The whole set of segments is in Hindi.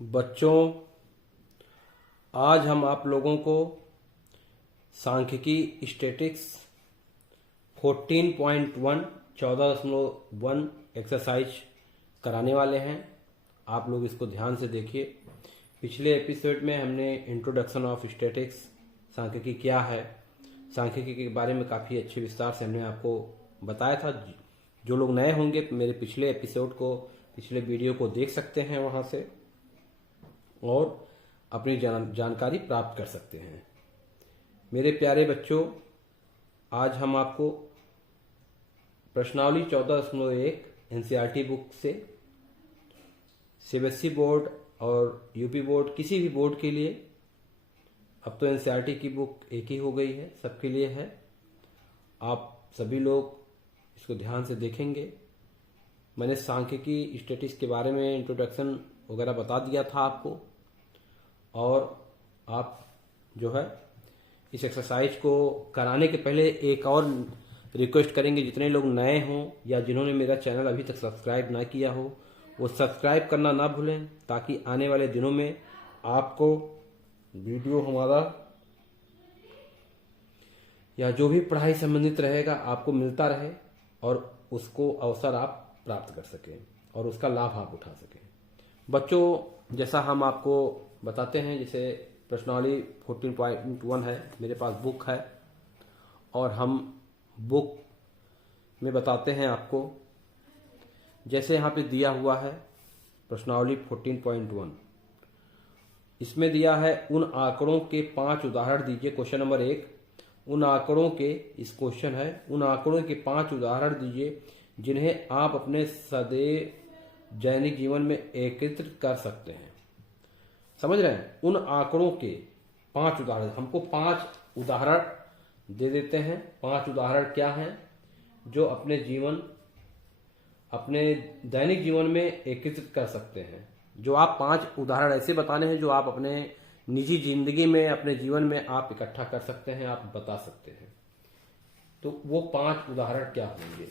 बच्चों, आज हम आप लोगों को सांख्यिकी स्टैटिक्स 14.1 14.1 एक्सरसाइज कराने वाले हैं। आप लोग इसको ध्यान से देखिए। पिछले एपिसोड में हमने इंट्रोडक्शन ऑफ स्टैटिक्स, सांख्यिकी क्या है, सांख्यिकी के बारे में काफ़ी अच्छे विस्तार से हमने आपको बताया था। जो लोग नए होंगे तो मेरे पिछले एपिसोड को, पिछले वीडियो को देख सकते हैं वहाँ से और अपनी जानकारी प्राप्त कर सकते हैं। मेरे प्यारे बच्चों, आज हम आपको प्रश्नावली 14.1 एनसीईआरटी बुक से सीबीएसई बोर्ड और यूपी बोर्ड, किसी भी बोर्ड के लिए, अब तो एनसीईआरटी की बुक एक ही हो गई है, सबके लिए है। आप सभी लोग इसको ध्यान से देखेंगे। मैंने सांख्यिकी स्टैटिक्स के बारे में इंट्रोडक्शन वगैरह बता दिया था आपको, और आप जो है इस एक्सरसाइज को कराने के पहले एक और रिक्वेस्ट करेंगे, जितने लोग नए हों या जिन्होंने मेरा चैनल अभी तक सब्सक्राइब ना किया हो वो सब्सक्राइब करना ना भूलें, ताकि आने वाले दिनों में आपको वीडियो हमारा या जो भी पढ़ाई संबंधित रहेगा आपको मिलता रहे और उसको अवसर आप प्राप्त कर सकें और उसका लाभ आप उठा सकें। बच्चों, जैसा हम आपको बताते हैं, जैसे प्रश्नावली 14.1 है, मेरे पास बुक है और हम बुक में बताते हैं आपको। जैसे यहाँ पे दिया हुआ है प्रश्नावली 14.1, इसमें दिया है उन आंकड़ों के 5 उदाहरण दीजिए। क्वेश्चन नंबर 1, उन आंकड़ों के, इस क्वेश्चन है, उन आंकड़ों के 5 उदाहरण दीजिए जिन्हें आप अपने सदैव दैनिक जीवन में एकत्रित कर सकते हैं। समझ रहे हैं? उन आंकड़ों के 5 उदाहरण, हमको 5 उदाहरण दे देते हैं। 5 उदाहरण क्या हैं जो अपने दैनिक जीवन में एकत्रित कर सकते हैं। जो आप 5 उदाहरण ऐसे बताने हैं जो आप अपने निजी जिंदगी में, अपने जीवन में आप इकट्ठा कर सकते हैं, आप बता सकते हैं। तो वो 5 उदाहरण क्या होंगे,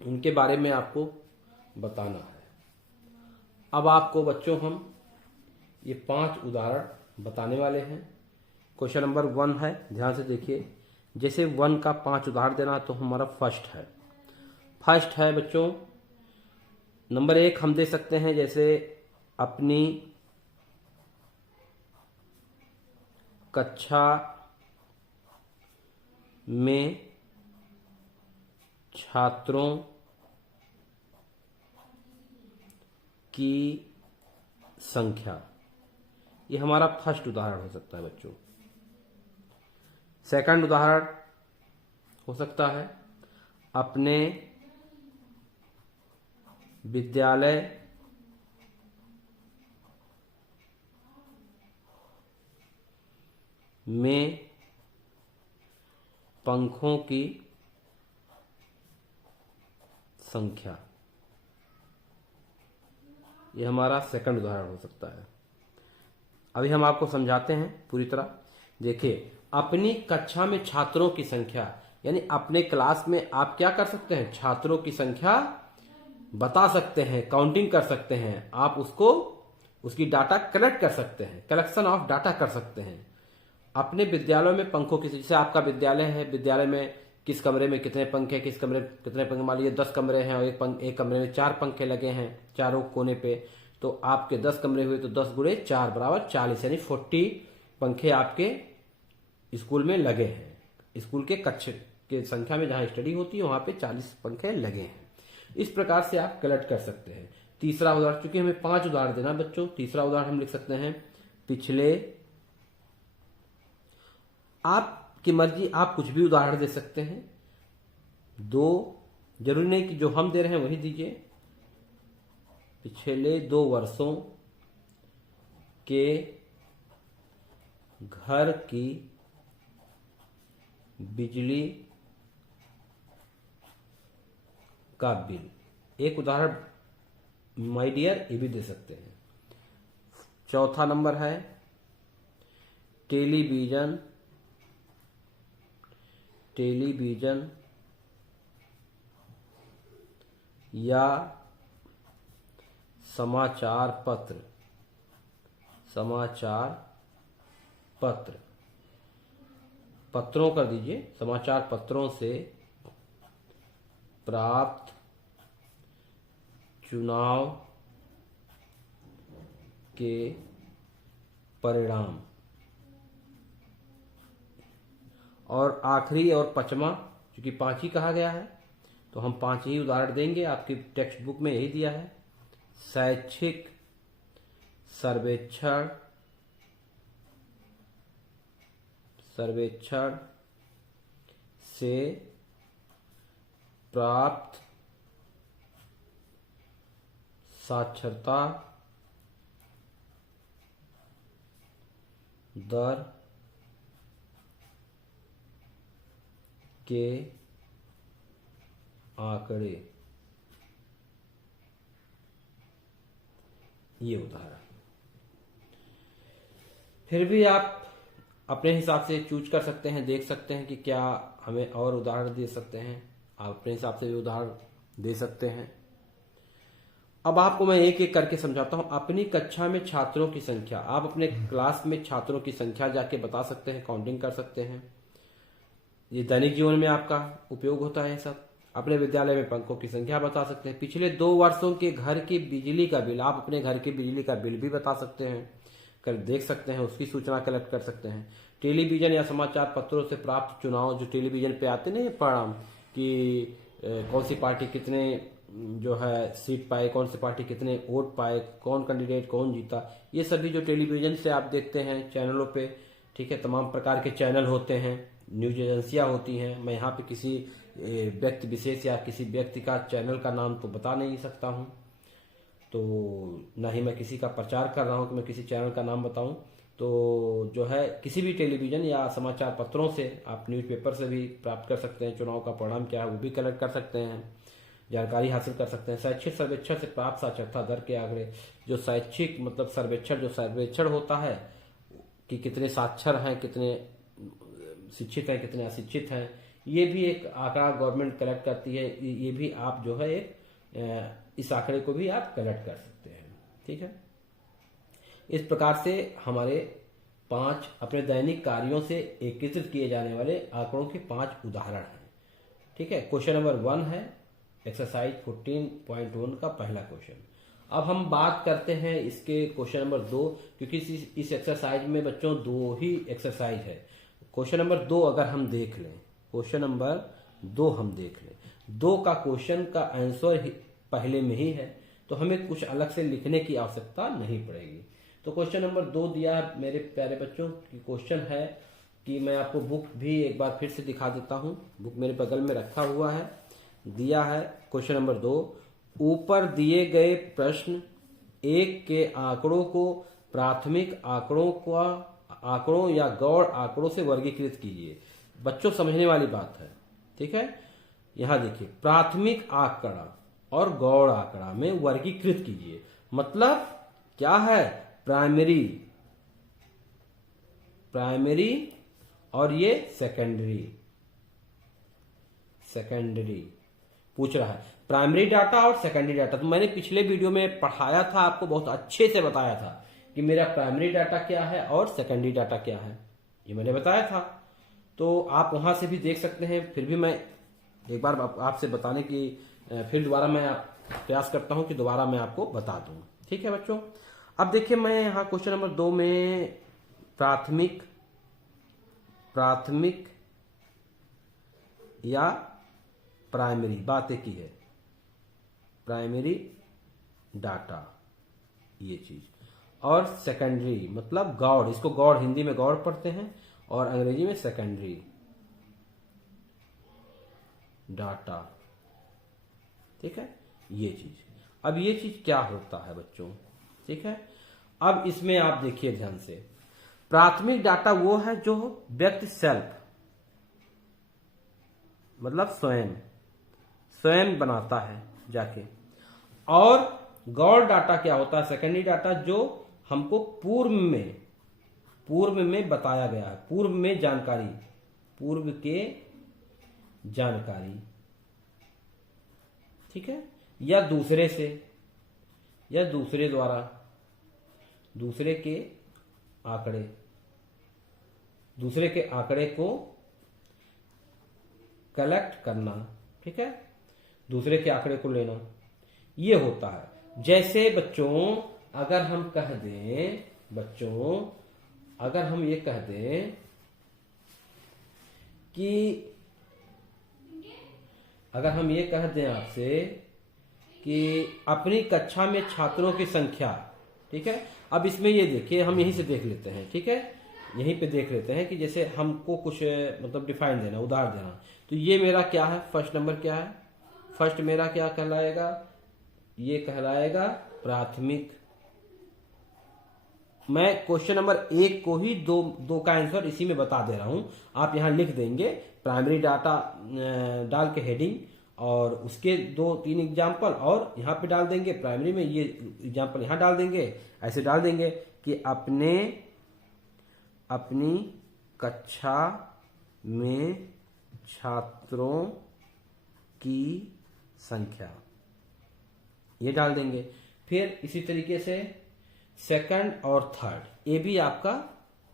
उनके बारे में आपको बताना है। अब आपको बच्चों हम ये 5 उदाहरण बताने वाले हैं। क्वेश्चन नंबर 1 है, ध्यान से देखिए। जैसे 1 का 5 उदाहरण देना, तो हमारा फर्स्ट है बच्चों। नंबर 1 हम दे सकते हैं, जैसे अपनी कक्षा में छात्रों की संख्या। ये हमारा फर्स्ट उदाहरण हो सकता है बच्चों। सेकंड उदाहरण हो सकता है अपने विद्यालय में पंखों की संख्या। ये हमारा सेकंड उदाहरण हो सकता है। अभी हम आपको समझाते हैं पूरी तरह। देखिए, अपनी कक्षा में छात्रों की संख्या, यानी अपने क्लास में आप क्या कर सकते हैं, छात्रों की संख्या बता सकते हैं, काउंटिंग कर सकते हैं। आप उसकी डाटा कलेक्ट कर सकते हैं, कलेक्शन ऑफ डाटा कर सकते हैं। अपने विद्यालयों में पंखों की, जैसे आपका विद्यालय है, विद्यालय में किस कमरे में कितने पंखे, किस कमरे कितने पंखे, मान लीजिए 10 कमरे हैं और एक कमरे में 4 पंखे लगे हैं चारों कोने पे, तो आपके 10 कमरे हुए तो 10 गुणे 4 बराबर 40, यानी 40 पंखे आपके स्कूल में लगे हैं। स्कूल के कक्ष के संख्या में जहां स्टडी होती है वहां पे 40 पंखे लगे हैं। इस प्रकार से आप कलेक्ट कर सकते हैं। तीसरा उदाहरण, चूंकि हमें 5 उदाहरण देना बच्चों, तीसरा उदाहरण हम लिख सकते हैं पिछले, आपकी मर्जी, आप कुछ भी उदाहरण दे सकते हैं। 2, जरूरी नहीं कि जो हम दे रहे हैं वही दीजिए। पिछले 2 वर्षों के घर की बिजली का बिल। एक उदाहरण माय डियर ये भी दे सकते हैं। चौथा नंबर है टेलीविजन या समाचार पत्र समाचार पत्र, पत्रों कर दीजिए, समाचार पत्रों से प्राप्त चुनाव के परिणाम। और आखिरी और पांचवा, क्योंकि 5 ही कहा गया है तो हम 5 ही उदाहरण देंगे, आपकी टेक्स्ट बुक में यही दिया है। शैक्षिक सर्वेक्षण से प्राप्त साक्षरता दर के आंकड़े। ये उदाहरण। फिर भी आप अपने हिसाब से चूज कर सकते हैं, देख सकते हैं कि क्या हमें और उदाहरण दे सकते हैं, आप अपने हिसाब से भी उदाहरण दे सकते हैं। अब आपको मैं एक एक करके समझाता हूं। अपनी कक्षा में छात्रों की संख्या, आप अपने क्लास में छात्रों की संख्या जाके बता सकते हैं, काउंटिंग कर सकते हैं। ये दैनिक जीवन में आपका उपयोग होता है सब। अपने विद्यालय में पंखों की संख्या बता सकते हैं। पिछले 2 वर्षों के घर की बिजली का बिल, आप अपने घर की बिजली का बिल भी बता सकते हैं, कर देख सकते हैं, उसकी सूचना कलेक्ट कर सकते हैं। टेलीविजन या समाचार पत्रों से प्राप्त चुनाव, जो टेलीविजन पे आते नहीं परिणाम कि कौन सी पार्टी कितने जो है सीट पाए, कौन सी पार्टी कितने वोट पाए, कौन कैंडिडेट कौन जीता, ये सभी जो टेलीविजन से आप देखते हैं चैनलों पे, ठीक है, तमाम प्रकार के चैनल होते हैं, न्यूज एजेंसियां होती हैं। मैं यहाँ पे किसी व्यक्ति विशेष या किसी व्यक्ति का चैनल का नाम तो बता नहीं सकता हूँ, तो ना ही मैं किसी का प्रचार कर रहा हूँ कि मैं किसी चैनल का नाम बताऊं। तो जो है किसी भी टेलीविजन या समाचार पत्रों से, आप न्यूज़पेपर से भी प्राप्त कर सकते हैं, चुनाव का परिणाम क्या है वो भी कलेक्ट कर सकते हैं, जानकारी हासिल कर सकते हैं। शैक्षिक सर्वेक्षण से प्राप्त साक्षरता दर के आंकड़े, जो शैक्षिक मतलब सर्वेक्षण, जो सर्वेक्षण होता है कि कितने साक्षर हैं, कितने शिक्षित हैं, कितने अशिक्षित हैं, ये भी एक आंकड़ा गवर्नमेंट कलेक्ट करती है। ये भी आप जो है इस आंकड़े को भी आप कलेक्ट कर सकते हैं, ठीक है। इस प्रकार से हमारे 5 अपने दैनिक कार्यों से एकत्रित किए जाने वाले आंकड़ों के 5 उदाहरण हैं, ठीक है। क्वेश्चन नंबर 1 है एक्सरसाइज 14.1 का पहला क्वेश्चन। अब हम बात करते हैं इसके क्वेश्चन नंबर 2, क्योंकि इस एक्सरसाइज में बच्चों 2 ही एक्सरसाइज है। क्वेश्चन नंबर 2 अगर हम देख लें, क्वेश्चन नंबर 2 हम देख लें, 2 का क्वेश्चन का आंसर पहले में ही है, तो हमें कुछ अलग से लिखने की आवश्यकता नहीं पड़ेगी। तो क्वेश्चन नंबर 2 दिया है मेरे प्यारे बच्चों की। क्वेश्चन है कि मैं आपको बुक भी एक बार फिर से दिखा देता हूं, बुक मेरे बगल में रखा हुआ है। दिया है क्वेश्चन नंबर 2, ऊपर दिए गए प्रश्न 1 के आंकड़ों को प्राथमिक आंकड़ों या गौड़ आंकड़ों से वर्गीकृत कीजिए। बच्चों समझने वाली बात है, ठीक है। यहां देखिए, प्राथमिक आंकड़ा और गौड़ आंकड़ा में वर्गीकृत कीजिए, मतलब क्या है, प्राइमरी और ये सेकेंडरी पूछ रहा है। प्राइमरी डाटा और सेकेंडरी डाटा, तो मैंने पिछले वीडियो में पढ़ाया था, आपको बहुत अच्छे से बताया था कि मेरा प्राइमरी डाटा क्या है और सेकेंडरी डाटा क्या है, ये मैंने बताया था। तो आप वहां से भी देख सकते हैं। फिर भी मैं एक बार आपसे बताने की फिर दोबारा मैं प्रयास करता हूं कि दोबारा मैं आपको बता दूं, ठीक है बच्चों। अब देखिए, मैं यहां क्वेश्चन नंबर 2 में प्राथमिक या प्राइमरी बात एक ही है, प्राइमरी डाटा ये चीज, और सेकेंडरी मतलब गौड़, इसको गौड़ हिंदी में गौड़ पढ़ते हैं और अंग्रेजी में सेकेंडरी डाटा, ठीक है, ये चीज। अब ये चीज क्या होता है बच्चों, ठीक है। अब इसमें आप देखिए ध्यान से, प्राथमिक डाटा वो है जो व्यक्ति सेल्फ मतलब स्वयं बनाता है जाके, और गौड़ डाटा क्या होता है, सेकेंडरी डाटा, जो हमको पूर्व में बताया गया है, पूर्व के जानकारी, ठीक है, या दूसरे से या दूसरे द्वारा, दूसरे के आंकड़े, दूसरे के आंकड़े को कलेक्ट करना, ठीक है, दूसरे के आंकड़े को लेना, ये होता है। जैसे बच्चों अगर हम कह दें, बच्चों अगर हम ये कह दें कि अगर हम ये कह दें आपसे कि अपनी कक्षा में छात्रों की संख्या, ठीक है, अब इसमें ये देखिए हम यहीं से देख लेते हैं, ठीक है, यहीं पे देख लेते हैं कि जैसे हमको कुछ मतलब डिफाइन देना, उदाहरण देना, तो ये मेरा क्या है, फर्स्ट नंबर क्या है, फर्स्ट मेरा क्या कहलाएगा, ये कहलाएगा प्राथमिक। मैं क्वेश्चन नंबर 1 को ही दो का आंसर इसी में बता दे रहा हूं, आप यहां लिख देंगे प्राइमरी डाटा डाल के हेडिंग, और उसके 2-3 एग्जाम्पल और यहाँ पे डाल देंगे, प्राइमरी में ये एग्जाम्पल यहाँ डाल देंगे, ऐसे डाल देंगे कि अपनी कक्षा में छात्रों की संख्या, ये डाल देंगे। फिर इसी तरीके से सेकंड और थर्ड, ये भी आपका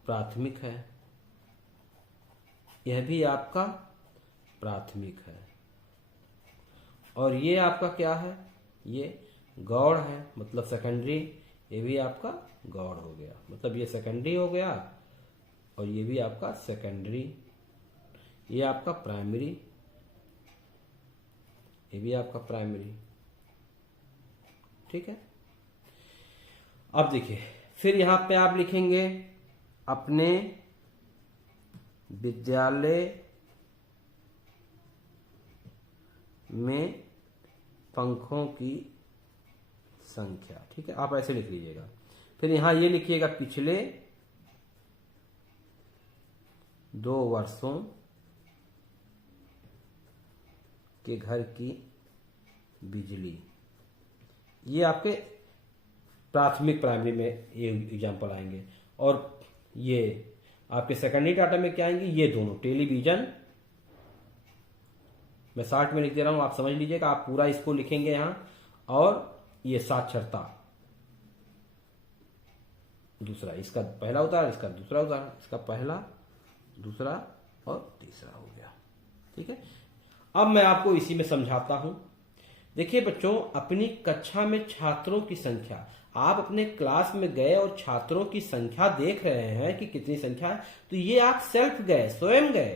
प्राथमिक है, यह भी आपका प्राथमिक है, और ये आपका क्या है, ये गौड़ है, मतलब सेकेंडरी, ये भी आपका गौड़ हो गया, मतलब ये सेकेंडरी हो गया, और ये भी आपका सेकेंडरी, ये आपका प्राइमरी, ये भी आपका प्राइमरी, ठीक है। अब देखिए फिर यहां पे आप लिखेंगे अपने विद्यालय में पंखों की संख्या, ठीक है, आप ऐसे लिख लीजिएगा। फिर यहां ये लिखिएगा पिछले 2 वर्षों के घर की बिजली, ये आपके प्राथमिक प्राइमरी में ये एग्जाम्पल आएंगे, और ये आपके सेकेंडरी डाटा में क्या आएंगे, ये दोनों टेलीविजन, मैं शॉर्ट में लिख दे रहा हूं, आप समझ लीजिएगा, आप पूरा इसको लिखेंगे यहां, और ये साक्षरता, दूसरा, इसका पहला उदाहरण, इसका दूसरा उदाहरण, इसका पहला, दूसरा और तीसरा हो गया, ठीक है। अब मैं आपको इसी में समझाता हूं। देखिए बच्चों, अपनी कक्षा में छात्रों की संख्या, आप अपने क्लास में गए और छात्रों की संख्या देख रहे हैं कि कितनी संख्या है, तो ये आप सेल्फ गए, स्वयं गए,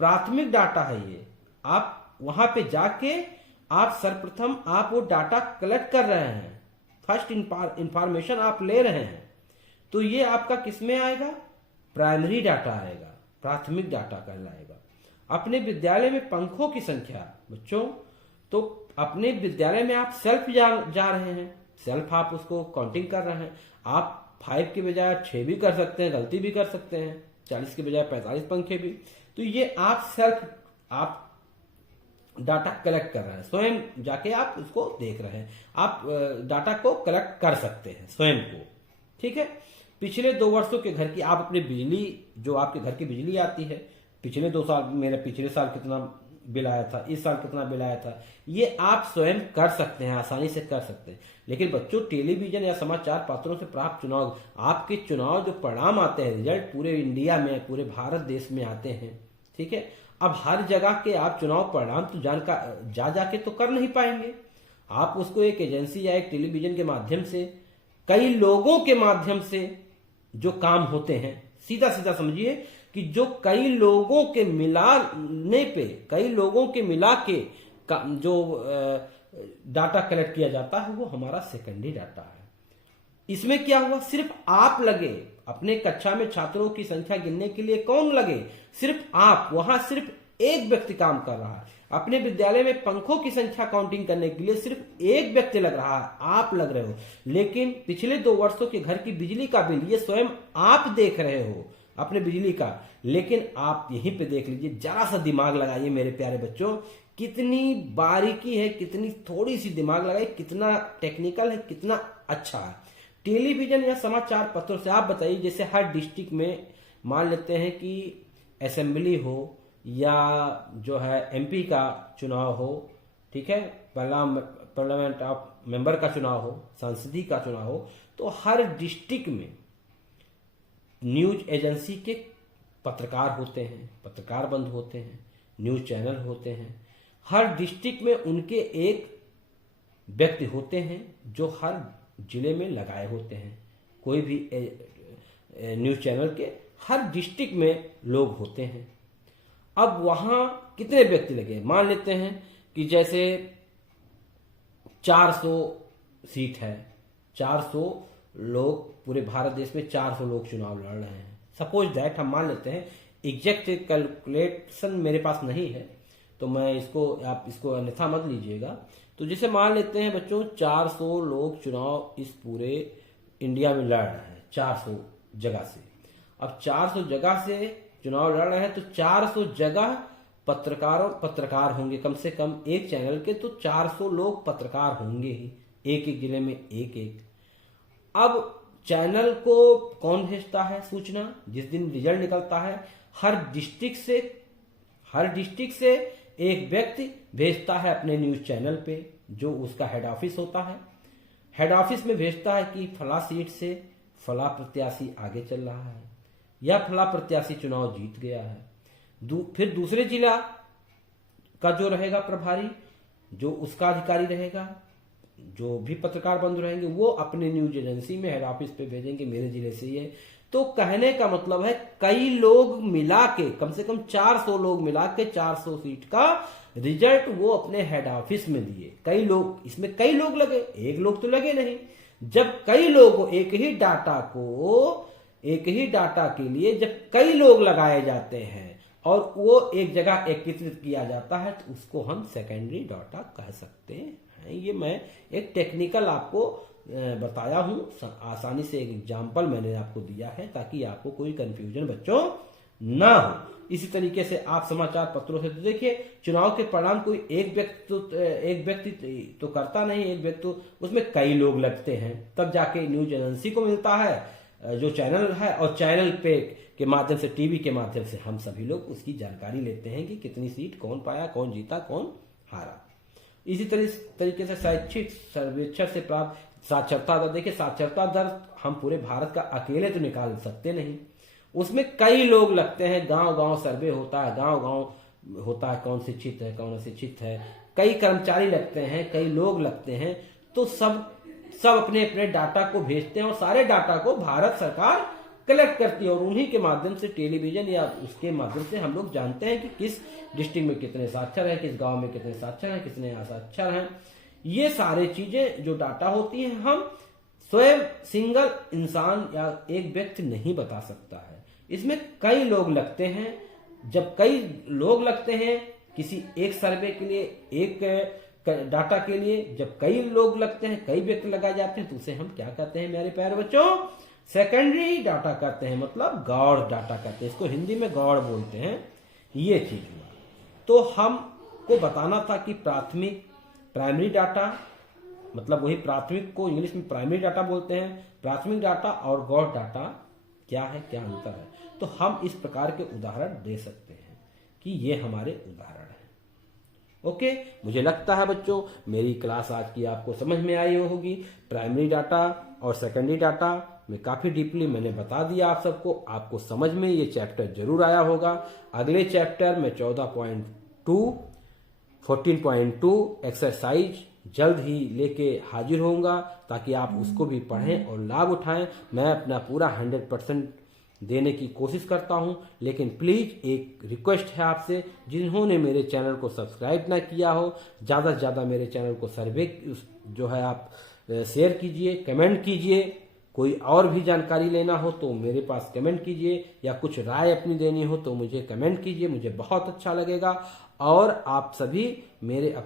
प्राथमिक डाटा है ये, आप वहां पे जाके आप सर्वप्रथम आप वो डाटा कलेक्ट कर रहे हैं, फर्स्ट इंफॉर्मेशन आप ले रहे हैं, तो ये आपका किसमें आएगा, प्राइमरी डाटा आएगा, प्राथमिक डाटा कहलाएगा। अपने विद्यालय में पंखों की संख्या, बच्चों तो अपने विद्यालय में आप सेल्फ जा रहे हैं, सेल्फ आप उसको काउंटिंग कर रहे हैं, आप 5 के बजाय 6 भी कर सकते हैं, गलती भी कर सकते हैं, 40 के बजाय 45 पंखे भी, तो ये आप सेल्फ आप डाटा कलेक्ट कर रहे हैं, स्वयं जाके आप उसको देख रहे हैं, आप डाटा को कलेक्ट कर सकते हैं स्वयं को, ठीक है। पिछले 2 वर्षों के घर की, आप अपनी बिजली, जो आपके घर की बिजली आती है, पिछले 2 साल, मेरे पिछले साल कितना बिल आया था, इस साल कितना बिल आया था, ये आप स्वयं कर सकते हैं, आसानी से कर सकते हैं। लेकिन बच्चों टेलीविजन या समाचार पत्रों से प्राप्त चुनाव, आपके चुनाव जो परिणाम आते हैं, रिजल्ट पूरे इंडिया में, पूरे भारत देश में आते हैं, ठीक है। अब हर जगह के आप चुनाव परिणाम तो जाके तो कर नहीं पाएंगे, आप उसको एक एजेंसी या एक टेलीविजन के माध्यम से, कई लोगों के माध्यम से जो काम होते हैं, सीधा सीधा समझिए कि जो कई लोगों के मिलाने पे, कई लोगों के मिला के जो डाटा कलेक्ट किया जाता है, वो हमारा सेकेंडरी डाटा है। इसमें क्या हुआ, सिर्फ आप लगे, अपने कक्षा में छात्रों की संख्या गिनने के लिए कौन लगे, सिर्फ आप, वहां सिर्फ एक व्यक्ति काम कर रहा है। अपने विद्यालय में पंखों की संख्या काउंटिंग करने के लिए सिर्फ एक व्यक्ति लग रहा है, आप लग रहे हो। लेकिन पिछले 2 वर्षों के घर की बिजली का बिल, ये स्वयं आप देख रहे हो अपने बिजली का। लेकिन आप यहीं पे देख लीजिए, जरा सा दिमाग लगाइए मेरे प्यारे बच्चों, कितनी बारीकी है, कितनी थोड़ी सी दिमाग लगाइए, कितना टेक्निकल है, कितना अच्छा है। टेलीविजन या समाचार पत्रों से आप बताइए, जैसे हर डिस्ट्रिक्ट में मान लेते हैं कि असेंबली हो या जो है एमपी का चुनाव हो, ठीक है, पार्लियामेंट ऑफ मेंबर का चुनाव हो, संसदीय का चुनाव हो, तो हर डिस्ट्रिक्ट में न्यूज एजेंसी के पत्रकार होते हैं, पत्रकार बंधु होते हैं, न्यूज चैनल होते हैं। हर डिस्ट्रिक्ट में उनके एक व्यक्ति होते हैं जो हर जिले में लगाए होते हैं। कोई भी न्यूज चैनल के हर डिस्ट्रिक्ट में लोग होते हैं। अब वहां कितने व्यक्ति लगे, मान लेते हैं कि जैसे 400 सीट है, 400 लोग, पूरे भारत देश में 400 लोग चुनाव लड़ रहे हैं। सपोज दैट हम मान लेते हैं, एग्जैक्ट कैलकुलेशन मेरे पास नहीं है तो मैं इसको, आप इसको अन्यथा मत लीजिएगा। तो जैसे मान लेते हैं बच्चों 400 लोग चुनाव इस पूरे इंडिया में लड़ रहे हैं 400 जगह से। अब 400 जगह से चुनाव लड़ रहे हैं तो 400 जगह पत्रकार होंगे, कम से कम एक चैनल के तो 400 लोग पत्रकार होंगे ही, एक एक जिले में एक एक। अब चैनल को कौन भेजता है सूचना, जिस दिन रिजल्ट निकलता है हर डिस्ट्रिक्ट से एक व्यक्ति भेजता है अपने न्यूज चैनल पे, जो उसका हेड ऑफिस होता है। हेड ऑफिस में भेजता है कि फला सीट से फला प्रत्याशी आगे चल रहा है या फला प्रत्याशी चुनाव जीत गया है। फिर दूसरे जिला का जो रहेगा प्रभारी, जो उसका अधिकारी रहेगा, जो भी पत्रकार बंधु रहेंगे, वो अपने न्यूज एजेंसी में हेड ऑफिस पे भेजेंगे मेरे जिले से ये। तो कहने का मतलब है कई लोग मिला के, कम से कम 400 लोग मिला के 400 सीट का रिजल्ट वो अपने हेड ऑफिस में दिए। कई लोग, इसमें कई लोग लगे, एक लोग तो लगे नहीं। जब कई लोग एक ही डाटा के लिए जब कई लोग लगाए जाते हैं और वो एक जगह एकत्रित किया जाता है तो उसको हम सेकेंडरी डाटा कह सकते हैं। ये मैं एक टेक्निकल आपको बताया हूं, आसानी से एक एग्जाम्पल मैंने आपको दिया है ताकि आपको कोई कंफ्यूजन बच्चों ना हो। इसी तरीके से आप समाचार पत्रों से तो देखिए चुनाव के परिणाम कोई एक व्यक्ति तो करता नहीं, एक व्यक्ति तो उसमें कई लोग लगते हैं, तब जाके न्यूज एजेंसी को मिलता है जो चैनल है, और चैनल पे के माध्यम से, टीवी के माध्यम से हम सभी लोग उसकी जानकारी लेते हैं कि कितनी सीट कौन पाया, कौन जीता, कौन हारा। इसी तरीके से शैक्षिक सर्वेक्षण से प्राप्त साक्षरता दर, देखिए साक्षरता दर हम पूरे भारत का अकेले तो निकाल सकते नहीं, उसमें कई लोग लगते हैं, गांव-गांव सर्वे होता है, गांव-गांव होता है कौन शिक्षित है कौन अशिक्षित है, कई कर्मचारी लगते हैं, कई लोग लगते हैं, तो सब अपने अपने डाटा को भेजते हैं और सारे डाटा को भारत सरकार कलेक्ट करती है और उन्हीं के माध्यम से टेलीविजन या उसके माध्यम से हम लोग जानते हैं कि किस डिस्ट्रिक्ट में कितने साक्षर हैं, किस गांव में कितने साक्षर हैं, कितने असाक्षर हैं। ये सारे चीजें जो डाटा होती है हम स्वयं सिंगल इंसान या एक व्यक्ति नहीं बता सकता है, इसमें कई लोग लगते हैं। जब कई लोग लगते हैं किसी एक सर्वे के लिए, एक डाटा के लिए, जब कई लोग लगते हैं, कई व्यक्ति लगाए जाते हैं, तो उसे हम क्या कहते हैं मेरे प्यारे बच्चों, सेकेंडरी डाटा कहते हैं, मतलब गौड़ डाटा कहते हैं, इसको हिंदी में गौड़ बोलते हैं। ये चीज हुआ। तो हमको बताना था कि प्राइमरी डाटा, मतलब वही प्राथमिक को इंग्लिश में प्राइमरी डाटा बोलते हैं, प्राथमिक डाटा और गौड़ डाटा क्या है, क्या अंतर है। तो हम इस प्रकार के उदाहरण दे सकते हैं कि ये हमारे उदाहरण हैं। ओके, मुझे लगता है बच्चों मेरी क्लास आज की आपको समझ में आई होगी। प्राइमरी डाटा और सेकेंडरी डाटा में काफी डीपली मैंने बता दिया आप सबको, आपको समझ में ये चैप्टर जरूर आया होगा। अगले चैप्टर में 14.2 14.2 एक्सरसाइज जल्द ही लेके हाजिर होऊंगा ताकि आप उसको भी पढ़ें और लाभ उठाएं। मैं अपना पूरा 100% देने की कोशिश करता हूं, लेकिन प्लीज एक रिक्वेस्ट है आपसे, जिन्होंने मेरे चैनल को सब्सक्राइब ना किया हो, ज्यादा से ज्यादा मेरे चैनल को सर्वे जो है आप शेयर कीजिए, कमेंट कीजिए। कोई और भी जानकारी लेना हो तो मेरे पास कमेंट कीजिए, या कुछ राय अपनी देनी हो तो मुझे कमेंट कीजिए, मुझे बहुत अच्छा लगेगा। और आप सभी मेरे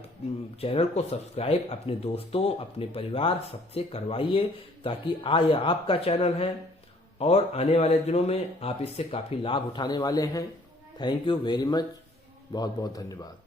चैनल को सब्सक्राइब अपने दोस्तों, अपने परिवार सबसे करवाइए, ताकि ये आपका चैनल है और आने वाले दिनों में आप इससे काफ़ी लाभ उठाने वाले हैं। थैंक यू वेरी मच, बहुत बहुत धन्यवाद।